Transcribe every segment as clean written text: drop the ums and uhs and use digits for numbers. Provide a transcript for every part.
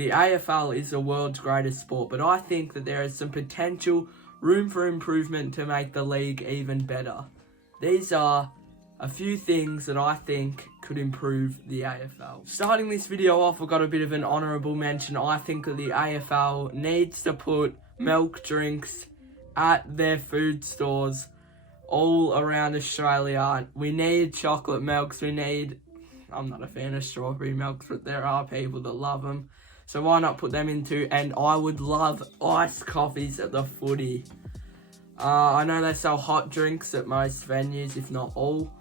the AFL is the world's greatest sport, but I think that there is some potential room for improvement to make the league even better. These are a few things that I think could improve the AFL. Starting this video off, I've got a bit of an honourable mention. I think that the AFL needs to put milk drinks at their food stores all around Australia. We need chocolate milks, I'm not a fan of strawberry milks, but there are people that love them. So why not put them into, and I would love iced coffees at the footy. I know they sell hot drinks at most venues, if not all,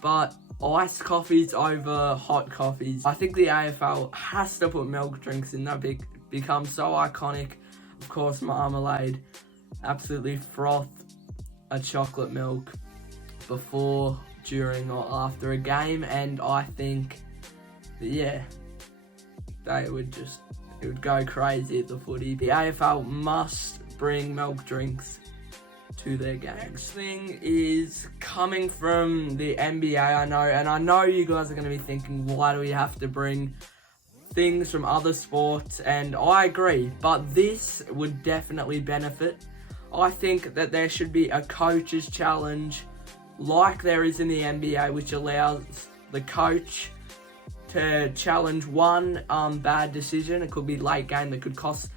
but iced coffees over hot coffees. I think the AFL has to put milk drinks in. They've become so iconic. Of course, marmalade. Absolutely froth a chocolate milk before, during or after a game, and I think that, yeah, it would go crazy at the footy. The AFL must bring milk drinks to their games. Next thing is coming from the NBA, I know you guys are going to be thinking, why do we have to bring things from other sports? And I agree, but this would definitely benefit. I think that there should be a coach's challenge like there is in the NBA, which allows the coach to challenge one bad decision. It could be late game that could cost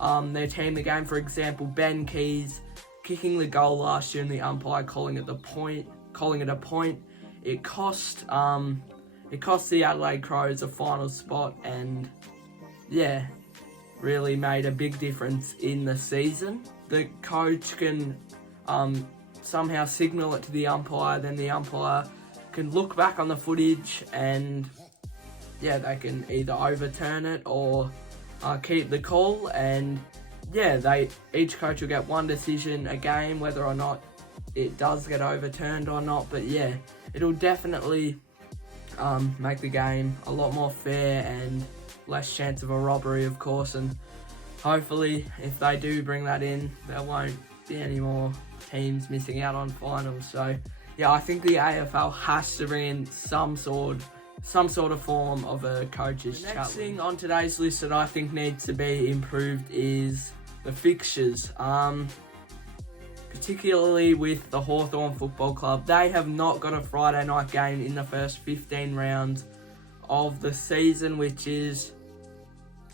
their team the game. For example, Ben Keys kicking the goal last year and the umpire calling it a point. It cost the Adelaide Crows a final spot, and yeah, really made a big difference in the season. The coach can somehow signal it to the umpire, then the umpire can look back on the footage and yeah, they can either overturn it or keep the call, and yeah, each coach will get one decision a game, whether or not it does get overturned or not. But yeah, it'll definitely make the game a lot more fair and less chance of a robbery, of course, and hopefully if they do bring that in, there won't be any more teams missing out on finals. So yeah, I think the AFL has to bring in some sort of form of a coach's challenge. Next thing on today's list that I think needs to be improved is the fixtures. Particularly with the Hawthorn Football Club. They have not got a Friday night game in the first 15 rounds of the season, which is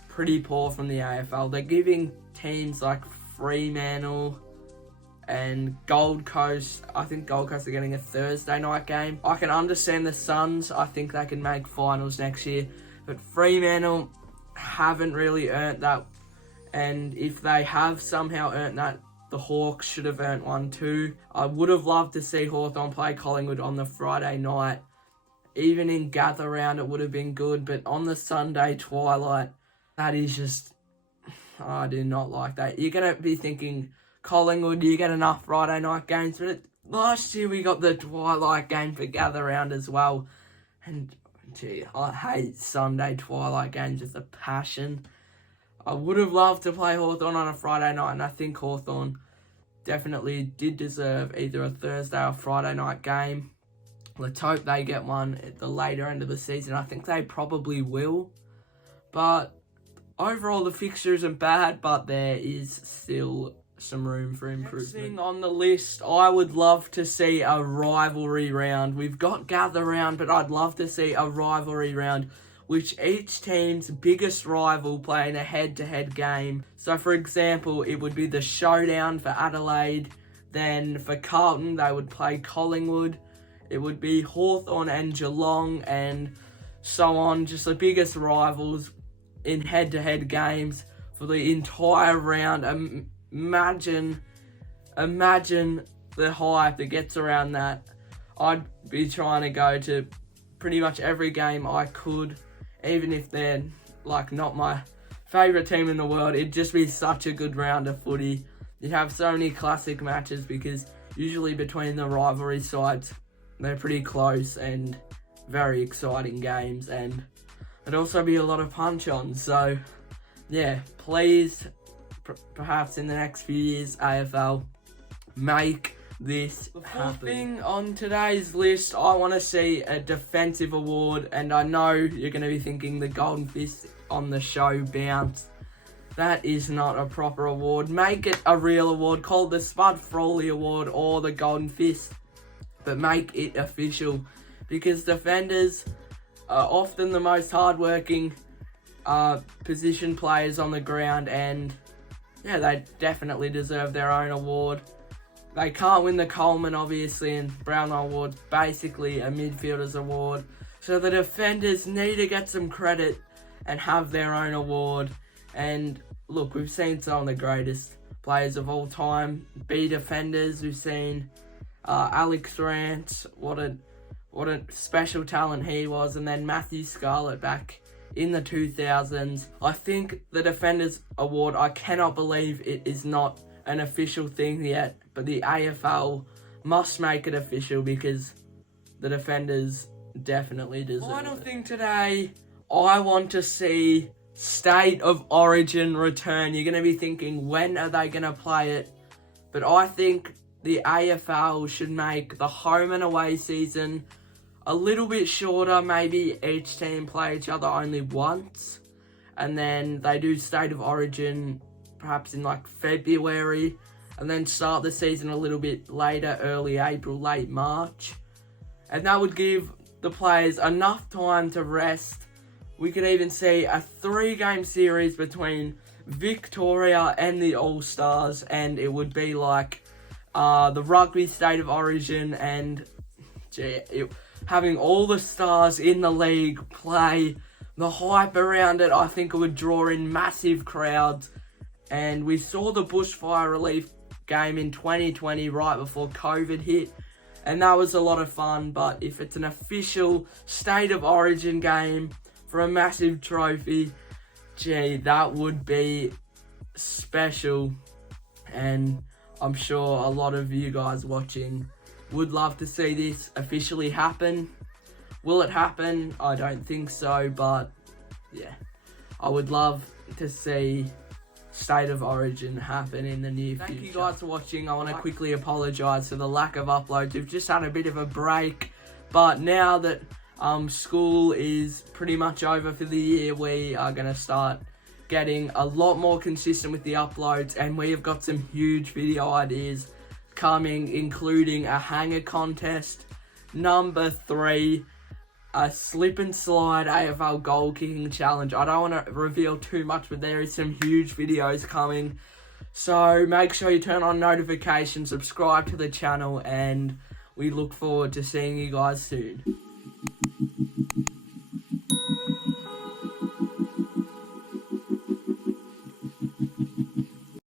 pretty poor from the AFL. They're giving teams like Fremantle and Gold Coast, I think Gold Coast are getting a Thursday night game. I can understand the Suns, I think they can make finals next year, but Fremantle haven't really earned that, and if they have somehow earned that, the Hawks should have earned one too. I would have loved to see Hawthorn play Collingwood on the Friday night. Even in gather round it would have been good, but on the Sunday twilight, that is just, I do not like that. You're going to be thinking, Collingwood, you get enough Friday night games, but last year we got the twilight game for gather round as well. And gee, I hate Sunday twilight games with a passion. I would have loved to play Hawthorn on a Friday night, and I think Hawthorn definitely did deserve either a Thursday or Friday night game. Let's hope they get one at the later end of the season. I think they probably will. But overall, the fixture isn't bad, but there is still some room for improvement. Next thing on the list, I would love to see a rivalry round. We've got gather round, but I'd love to see a rivalry round, which each team's biggest rival play in a head-to-head game. So for example, it would be the showdown for Adelaide. Then for Carlton, they would play Collingwood. It would be Hawthorn and Geelong, and so on. Just the biggest rivals in head-to-head games for the entire round. Imagine the hype that gets around that. I'd be trying to go to pretty much every game I could, even if they're like not my favourite team in the world. It'd just be such a good round of footy. You'd have so many classic matches, because usually between the rivalry sides, they're pretty close and very exciting games, and it'd also be a lot of punch-ons. So yeah, please, perhaps in the next few years, AFL, make this happen. The fourth thing on today's list, I want to see a defensive award, and I know you're going to be thinking the Golden Fist on the show bounce. That is not a proper award. Make it a real award. Call it the Spud Frawley Award or the Golden Fist. But make it official. Because defenders are often the most hardworking position players on the ground. And yeah, they definitely deserve their own award. They can't win the Coleman, obviously, and Brownlow Award's basically a midfielder's award. So the defenders need to get some credit and have their own award. And look, we've seen some of the greatest players of all time be defenders. We've seen Alex Rance, what a special talent he was, and then Matthew Scarlett back in the 2000s. I think the Defenders Award, I cannot believe it is not an official thing yet, but the AFL must make it official because the Defenders definitely deserve it. Final thing today, I want to see State of Origin return. You're going to be thinking, when are they going to play it? But I think the AFL should make the home and away season a little bit shorter. Maybe each team play each other only once, and then they do State of Origin perhaps in like February, and then start the season a little bit later, early April, late March. And that would give the players enough time to rest. We could even see a 3-game series between Victoria and the All-Stars, and it would be like the rugby State of Origin, and having all the stars in the league play. The hype around it, I think it would draw in massive crowds. And we saw the bushfire relief game in 2020 right before COVID hit, and that was a lot of fun. But if it's an official State of Origin game for a massive trophy, gee, that would be special. And I'm sure a lot of you guys watching would love to see this officially happen. Will it happen? I don't think so, but yeah, I would love to see State of Origin happen in the near future. Thank you guys for watching. I want to quickly apologise for the lack of uploads. We've just had a bit of a break, but now that school is pretty much over for the year, we are going to start getting a lot more consistent with the uploads, and we have got some huge video ideas coming, including a hanger contest, number 3, a slip and slide AFL goal kicking challenge. I don't want to reveal too much, but there is some huge videos coming. So make sure you turn on notifications, subscribe to the channel, and we look forward to seeing you guys soon.